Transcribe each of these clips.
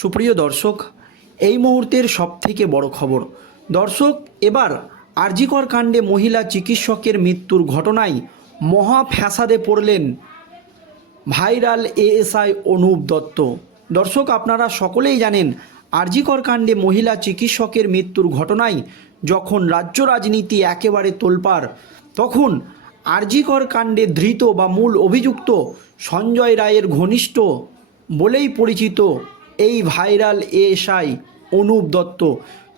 সুপ্রিয় দর্শক, এই মুহূর্তের সবথেকে বড় খবর। দর্শক, এবার আরজিকর কাণ্ডে মহিলা চিকিৎসকের মৃত্যুর ঘটনায় মহা ফ্যাসাদে পড়লেন ভাইরাল এএসআই অনুপ দত্ত। দর্শক, আপনারা সকলেই জানেন, আরজিকর কাণ্ডে মহিলা চিকিৎসকের মৃত্যুর ঘটনায় যখন রাজ্য রাজনীতি একেবারে তোলপাড়, তখন আরজিকর কাণ্ডে ধৃত বা মূল অভিযুক্ত সঞ্জয় রায়ের ঘনিষ্ঠ বলেই পরিচিত এই ভাইরাল এএসআই অনুপ দত্ত।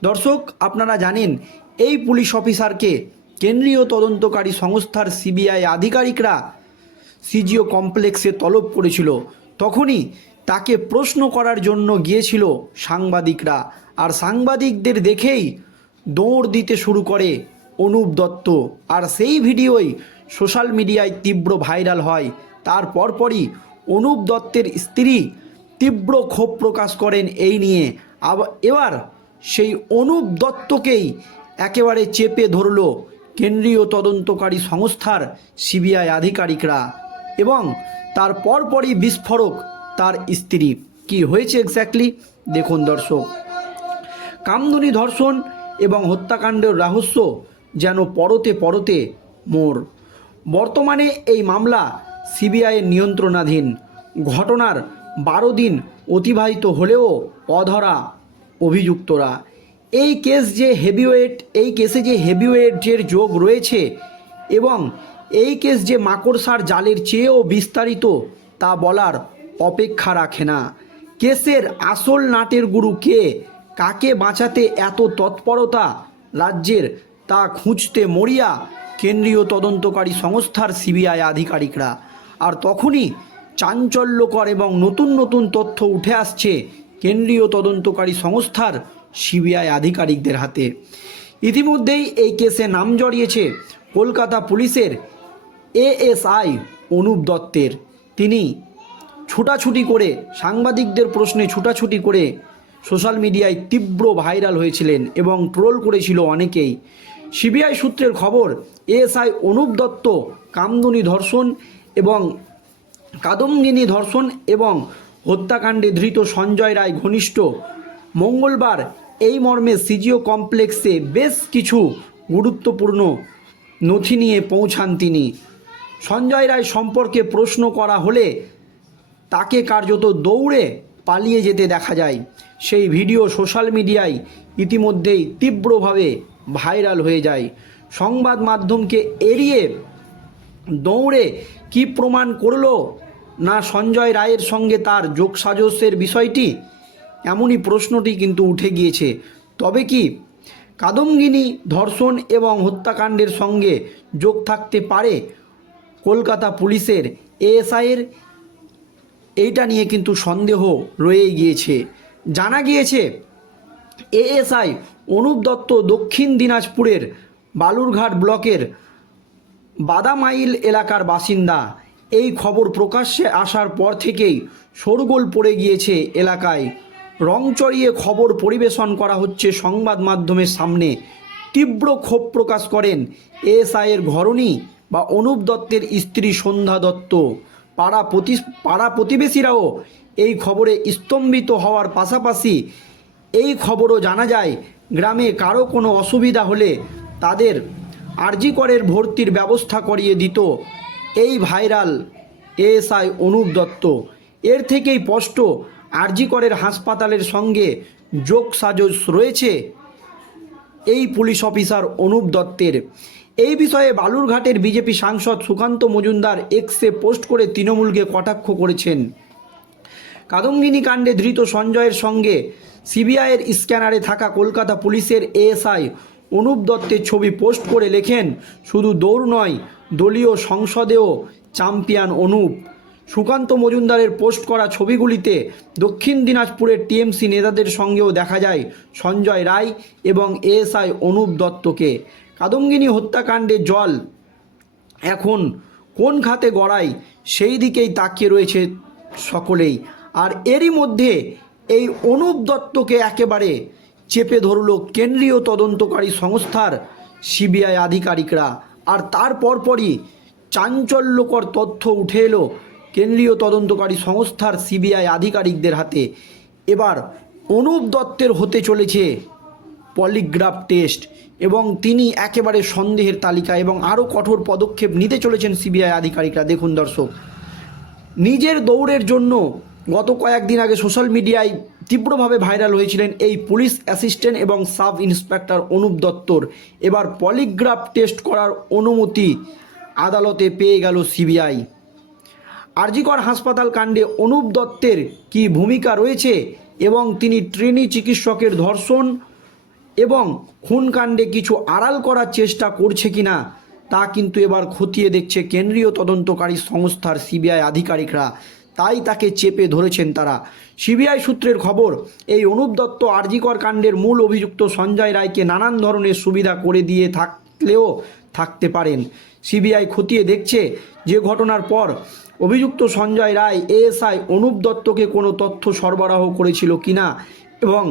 দর্শক, আপনারা জানেন, এই পুলিশ অফিসারকে কেন্দ্রীয় তদন্তকারী সংস্থার সিবিআই আধিকারিকরা সিজিও কমপ্লেক্সে তলব করেছিল। তখনই তাকে প্রশ্ন করার জন্য গিয়েছিল সাংবাদিকরা। আর সাংবাদিকদের দেখেই দৌড় দিতে শুরু করে অনুপ দত্ত। আর সেই ভিডিওই সোশ্যাল মিডিয়ায় তীব্র ভাইরাল হয়। তার পরপরই অনুপ দত্তের স্ত্রী তীব্র ক্ষোভ প্রকাশ করেন এই নিয়ে। এবার সেই অনুপ দত্তকেই একেবারে চেপে ধরল কেন্দ্রীয় তদন্তকারী সংস্থার সিবিআই আধিকারিকরা এবং তার পরপরই বিস্ফোরক তার স্ত্রী। কি হয়েছে এক্স্যাক্টলি দেখুন দর্শক। কামদুনি ধর্ষণ এবং হত্যাকাণ্ডের রহস্য যেন পরতে পরতে মোর। বর্তমানে এই মামলা সিবিআইয়ের নিয়ন্ত্রণাধীন। ঘটনার বারো দিন অতিবাহিত হলেও অধরা অভিযুক্তরা। এই কেস যে হেভিওয়েট, এই কেসে যে হেভিওয়েটের যোগ রয়েছে এবং এই কেস যে মাকড়সার জালের চেয়েও বিস্তারিত তা বলার অপেক্ষা রাখে না। কেসের আসল নাটের গুরু কে, কাকে বাঁচাতে এত তৎপরতা রাজ্যের তা খুঁজতে মরিয়া কেন্দ্রীয় তদন্তকারী সংস্থার সিবিআই আধিকারিকরা। আর তখনই চাঞ্চল্যকর এবং নতুন নতুন তথ্য উঠে আসছে কেন্দ্রীয় তদন্তকারী সংস্থার সিবিআই আধিকারিকদের হাতে। ইতিমধ্যেই এই কেসে নাম জড়িয়েছে কলকাতা পুলিশের এএসআই অনুপ দত্তের। তিনি ছুটাছুটি করে, সাংবাদিকদের প্রশ্নে ছুটাছুটি করে সোশ্যাল মিডিয়ায় তীব্র ভাইরাল হয়েছিলেন এবং ট্রোল করেছিল অনেকেই। সিবিআই সূত্রের খবর, এএসআই অনুপ দত্ত, কামদুনি ধর্ষণ এবং কাদম্বিনী ধর্ষণ এবং হত্যাকাণ্ডে ধৃত সঞ্জয় রায় ঘনিষ্ঠ। মঙ্গলবার এই মর্মে সিজিও কমপ্লেক্সে বেশ কিছু গুরুত্বপূর্ণ নথি নিয়ে পৌঁছান তিনি। সঞ্জয় রায় সম্পর্কে প্রশ্ন করা হলে তাকে কার্যত দৌড়ে পালিয়ে যেতে দেখা যায়। সেই ভিডিও সোশ্যাল মিডিয়ায় ইতিমধ্যেই তীব্রভাবে ভাইরাল হয়ে যায়। সংবাদ মাধ্যমকে এড়িয়ে দৌড়ে কি প্রমাণ করল? না সঞ্জয় রায়ের সঙ্গে তার যোগসাজসের বিষয়টি? এমনই প্রশ্নটি কিন্তু উঠে গিয়েছে। তবে কি কাদম্বিনী ধর্ষণ এবং হত্যাকাণ্ডের সঙ্গে যোগ থাকতে পারে কলকাতা পুলিশের? এএসআইয়ের এইটা নিয়ে কিন্তু সন্দেহ রয়েই গিয়েছে। জানা গিয়েছে, এএসআই অনুপ দত্ত দক্ষিণ দিনাজপুরের বালুরঘাট ব্লকের বাদামাইল এলাকার বাসিন্দা। এই খবর প্রকাশ্যে আসার পর থেকেই শোরগোল পড়ে গিয়েছে এলাকায়। রং চড়িয়ে খবর পরিবেশন করা হচ্ছে সংবাদ মাধ্যমের সামনে। তীব্র ক্ষোভ প্রকাশ করেন এএসআইয়ের ঘরণী বা অনুপ দত্তের স্ত্রী সন্ধ্যা দত্ত। পাড়া প্রতি পাড়া প্রতিবেশীরাও এই খবরে স্তম্ভিত হওয়ার পাশাপাশি এই খবরও জানা যায়, গ্রামে কারও কোনো অসুবিধা হলে তাদের আরজি করের ভর্তির ব্যবস্থা করিয়ে দিত। এই ভাইরাল এএসআই অনুপ দত্ত। এর থেকেই স্পষ্ট, আরজি করের হাসপাতালের সঙ্গে যোগ সাজস রয়েছে এই পুলিশ অফিসার অনুপ দত্তের। এই বিষয়ে বালুরঘাটের বিজেপি সাংসদ সুকান্ত মজুমদার এক্সে পোস্ট করে তৃণমূলকে কটাক্ষ করেছেন। কাদম্বিনী কাণ্ডে ধৃত সঞ্জয়ের সঙ্গে সিবিআইয়ের স্ক্যানারে থাকা কলকাতা পুলিশের এএসআই অনুপ দত্তের ছবি পোস্ট করে লেখেন, শুধু দৌড় নয়, দলীয় সংসদেও চ্যাম্পিয়ন অনুপ। সুকান্ত মজুমদারের পোস্ট করা ছবিগুলিতে দক্ষিণ দিনাজপুরের টিএমসি নেতাদের সঙ্গেও দেখা যায় সঞ্জয় রায় এবং এএসআই অনুপ দত্তকে। কাদম্বিনী হত্যাকাণ্ডে জল। এখন কোন খাতে গড়ায় সেই দিকেই তাকিয়ে রয়েছে সকলেই। আর এরই মধ্যে এই অনুপ দত্তকে একেবারে চেপে ধরল কেন্দ্রীয় তদন্তকারী সংস্থার সিবিআই আধিকারিকরা। আর তার পরপরই চাঞ্চল্যকর তথ্য উঠে এলো কেন্দ্রীয় তদন্তকারী সংস্থার সিবিআই আধিকারিকদের হাতে। এবার অনুপ দত্তের হতে চলেছে পলিগ্রাফ টেস্ট এবং তিনি একেবারে সন্দেহের তালিকা এবং আরও কঠোর পদক্ষেপ নিতে চলেছেন সিবিআই আধিকারিকরা। দেখুন দর্শক, নিজের দৌড়ের জন্য গত কয়েকদিন আগে সোশ্যাল মিডিয়ায় তীব্রভাবে ভাইরাল হয়েছিলেন এই পুলিশ অ্যাসিস্ট্যান্ট এবং সাব ইন্সপেক্টর অনুপ দত্তর। এবার পলিগ্রাফ টেস্ট করার অনুমতি আদালতে পেয়ে গেল সিবিআই। আরজিকর হাসপাতাল কাণ্ডে অনুপ দত্তের কি ভূমিকা রয়েছে এবং তিনি ট্রেনি চিকিৎসকের ধর্ষণ এবং খুনকাণ্ডে কিছু আড়াল করার চেষ্টা করছে কি না তা কিন্তু এবার খতিয়ে দেখছে কেন্দ্রীয় তদন্তকারী সংস্থার সিবিআই আধিকারিকরা। তাই তাকে চেপে ধরেছেন তারা। সিবিআই সূত্রের খবর, এই অনুপ দত্ত আরজিকর কাণ্ডের মূল অভিযুক্ত সঞ্জয় রায়কে নানান ধরনের সুবিধা করে দিয়ে থাকলেও থাকতে পারেন। সিবিআই খতিয়ে দেখছে যে ঘটনার পর অভিযুক্ত সঞ্জয় রায় এএসআই অনুপ দত্তকে কোনো তথ্য সরবরাহ করেছিল কিনা এবং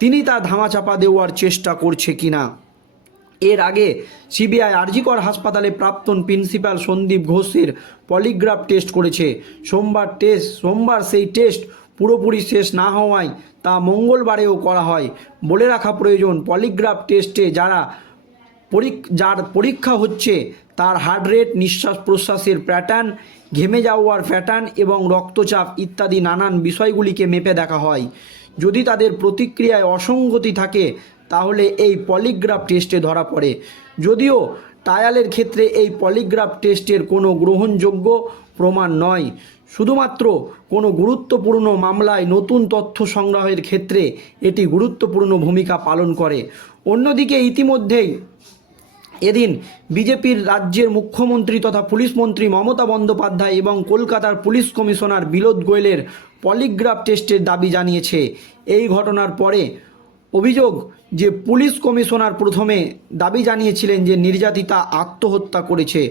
তিনি তা ধামাচাপা দেওয়ার চেষ্টা করছে কিনা। এর আগে সিবিআই আরজিকর হাসপাতালে প্রাক্তন প্রিন্সিপাল সন্দীপ ঘোষের পলিগ্রাফ টেস্ট করেছে। সোমবার টেস্ট, সোমবার সেই টেস্ট পুরোপুরি শেষ না হওয়ায় তা মঙ্গলবারেও করা হয়। বলে রাখা প্রয়োজন, পলিগ্রাফ টেস্টে যারা যার পরীক্ষা হচ্ছে তার হার্ট রেট, নিঃশ্বাস প্রশ্বাসের প্যাটার্ন, ঘেমে যাওয়ার প্যাটার্ন এবং রক্তচাপ ইত্যাদি নানান বিষয়গুলিকে মেপে দেখা হয়। যদি তাদের প্রতিক্রিয়ায় অসঙ্গতি থাকে তাহলে এই পলিগ্রাফ টেস্টে ধরা পড়ে। যদিও টায়ালের ক্ষেত্রে এই পলিগ্রাফ টেস্টের কোনো গ্রহণযোগ্য প্রমাণ নয়। শুধুমাত্র কোনো গুরুত্বপূর্ণ মামলায় নতুন তথ্য সংগ্রহের ক্ষেত্রে এটি গুরুত্বপূর্ণ ভূমিকা পালন করে। অন্যদিকে ইতিমধ্যেই এদিন বিজেপির রাজ্যের মুখ্যমন্ত্রী তথা পুলিশ মন্ত্রী মমতা বন্দ্যোপাধ্যায় এবং কলকাতার পুলিশ কমিশনার বিলোদ গোয়েলের পলিগ্রাফ টেস্টের দাবি জানিয়েছে। এই ঘটনার পরে অভিযোগ যে পুলিশ কমিশনার প্রথমে দাবি জানিয়েছিলেন যে নির্যাতিতা আত্মহত্যা করেছে।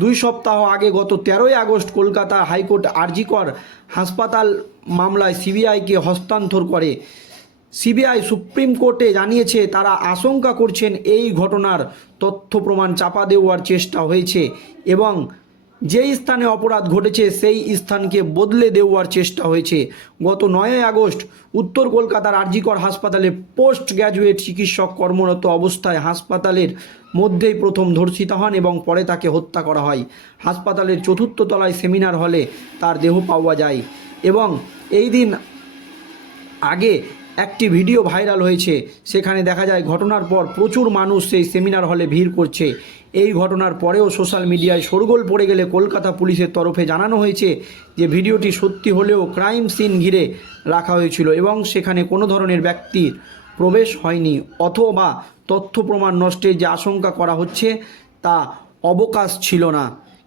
দুই সপ্তাহ আগে গত তেরোই আগস্ট কলকাতা হাইকোর্ট আরজিকর হাসপাতাল মামলায় সিবিআইকে হস্তান্তর করে। সিবিআই সুপ্রিম কোর্টে জানিয়েছে, তারা আশঙ্কা করছেন এই ঘটনার তথ্য প্রমাণ চাপা দেওয়ার চেষ্টা হয়েছে এবং যেই স্থানে অপরাধ ঘটেছে, সেই স্থানকে বদলে দেওয়ার চেষ্টা হয়েছে। গত নয়ই আগস্ট, উত্তর কলকাতার আরজিকর হাসপাতালে পোস্ট গ্র্যাজুয়েট চিকিৎসক কর্মরত অবস্থায় হাসপাতালের মধ্যেই প্রথম ধর্ষিত হন এবং পরে তাকে হত্যা করা হয়। হাসপাতালের চতুর্থ তলায় সেমিনার হলে তার দেহ পাওয়া যায় এবং এই দিন আগে একটি ভিডিও ভাইরাল হয়েছে। সেখানে দেখা যায় ঘটনার পর প্রচুর মানুষ সেই সেমিনার হলে ভিড় করছে। এই ঘটনার পরেও সোশ্যাল মিডিয়ায় শোরগোল পড়ে গেলে কলকাতা পুলিশের তরফে জানানো হয়েছে যে ভিডিওটি সত্যি হলেও ক্রাইম সিন ঘিরে রাখা হয়েছিল এবং সেখানে কোনো ধরনের ব্যক্তির প্রবেশ হয়নি অথবা তথ্য প্রমাণ নষ্টের যে আশঙ্কা করা হচ্ছে তা অবকাশ ছিল না।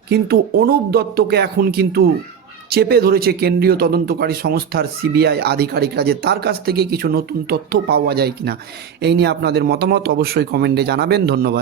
কিন্তু অনুপ দত্তকে এখন কিন্তু চেপে ধরেছে কেন্দ্রীয় তদন্তকারী সংস্থার সিবিআই আধিকারিকরা যে তার কাছ থেকে কিছু নতুন তথ্য পাওয়া যায় কিনা। এই নিয়ে আপনাদের মতামত অবশ্যই কমেন্টে জানাবেন। ধন্যবাদ।